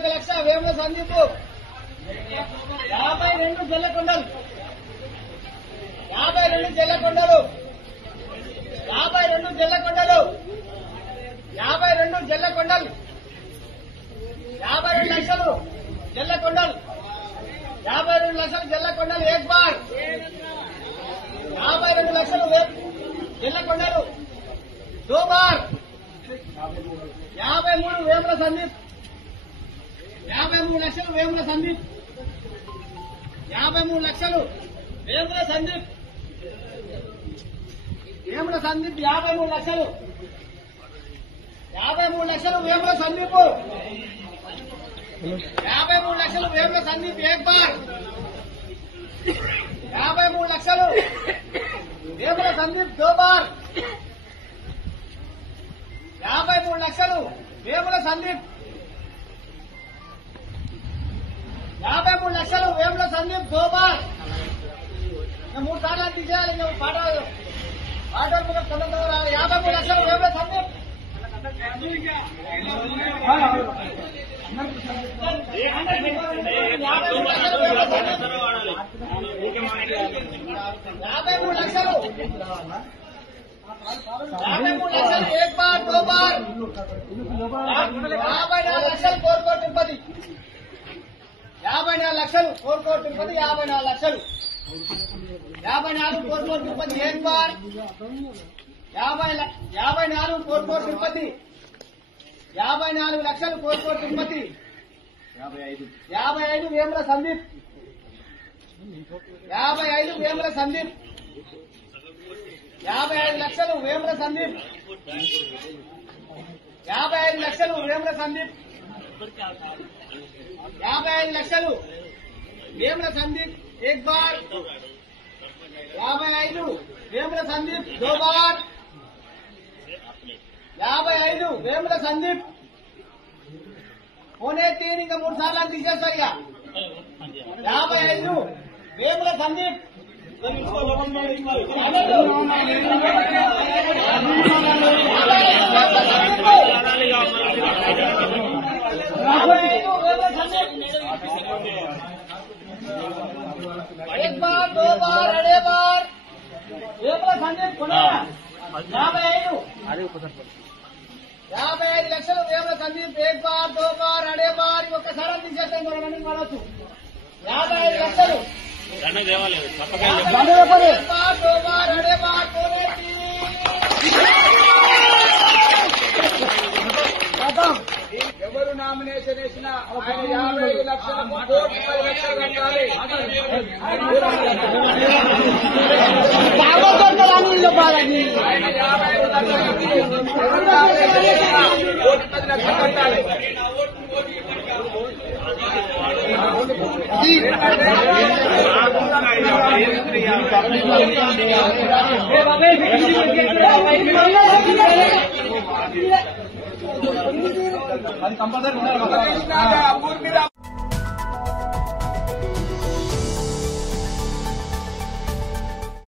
1,00,000 వేముల సందీప్ 52 జల్లకొండలు 52 జల్లకొండలు 52 జల్లకొండలు 52 జల్లకొండలు 52 లక్షలు జల్లకొండలు 52 లక్షలు జల్లకొండలు ఏక్ బార్ 52 లక్షలు జల్లకొండలు దో బార్ 53 వేముల సందీప్ 53 లక్షలు వేముల సందీప్ 53 లక్షలు వేముల సందీప్ 53 లక్షలు 53 లక్షలు వేముల సందీప్ 53 లక్షలు వేముల సందీప్ ఏక్ బార్ 53 లక్షలు వేముల సందీప్ దో బార్ 53 లక్షలు వేముల సందీప్ 53 లక్షలు వేముల సందీప్ దో బార్ 3 సార్లు తీసేయాలి పాట 53 లక్షలు వేముల సందీప్ 53 లక్షలు 53 లక్షలు ఏక్ బార్ దో బార్ 54 లక్షలు కోరుకోటి తిరుపతి 54 లక్షలు కోరుకోటి తిరుపతి 54 లక్షలు 54 కోరుకోటి తిరుపతి ఏక్ బార్ 54 కోరుకోటి తిరుపతి 54 లక్షలు కోరుకోటి తిరుపతి 55 వేముల సందీప్ 55 వేముల సందీప్ 55 లక్షలు వేముల సందీప్ 55 లక్షలు వేముల సందీప్ 55 లక్షలు వేముల సందీప్ ఏక్ బార్ 55 వేముల సందీప్ దో బార్ 55 వేముల సందీప్ పోనే 3 ఇంకా 3 సార్లు తీసేస్తా ఇక 55 వేముల సందీప్ 1 बार 2 बार अड़े बार वेमुల సందీప్ 55 లక్షలు వేముల సందీప్ 1 बार 2 बार अड़े बार ఒక్కసారి తీసేస్తాం మనం మనసు 55 లక్షలు 1 बार 2 बार अड़े बार ఎవరు నామినేషన్ వేసినా 55 లక్షలకు 10 లక్షలు కట్టాలి అది కంపల్సరీ